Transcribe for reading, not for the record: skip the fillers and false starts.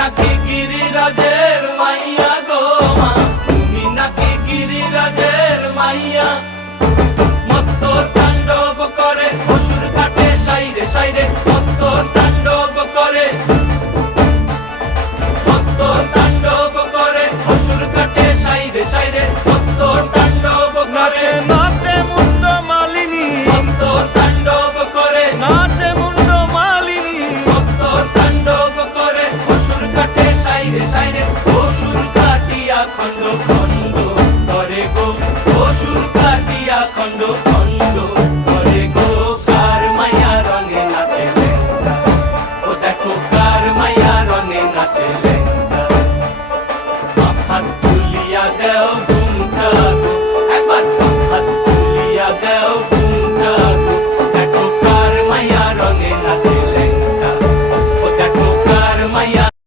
নাকি গিরিরাজের মাইয়া গো মা, তুমি নাকি গিরিরাজের মাইয়া। মত্ত তাণ্ডব করে অসুর কাটে সাইরে সাইরে, মত্ত তাণ্ডব করে, মত্ত তাণ্ডব করে অসুর কাটে সাইরে সাইরে, মত্ত তাণ্ডব করে। নাচে মুন্ড মালিনী, মত্ত তাণ্ডব করে, নাচে মুন্ড মালিনী, মত্ত তাণ্ডব করে অসুর কাটে সাইরে সাইরে, অসুর কাটিয়া খণ্ড খণ্ড করে গো, অসুর কাটিয়া খণ্ড খণ্ড করে গো। কার মায়া রঙে নাচে লেঙ্গা, ও দেখো কার মায়া রঙে নাচে লেঙ্গা।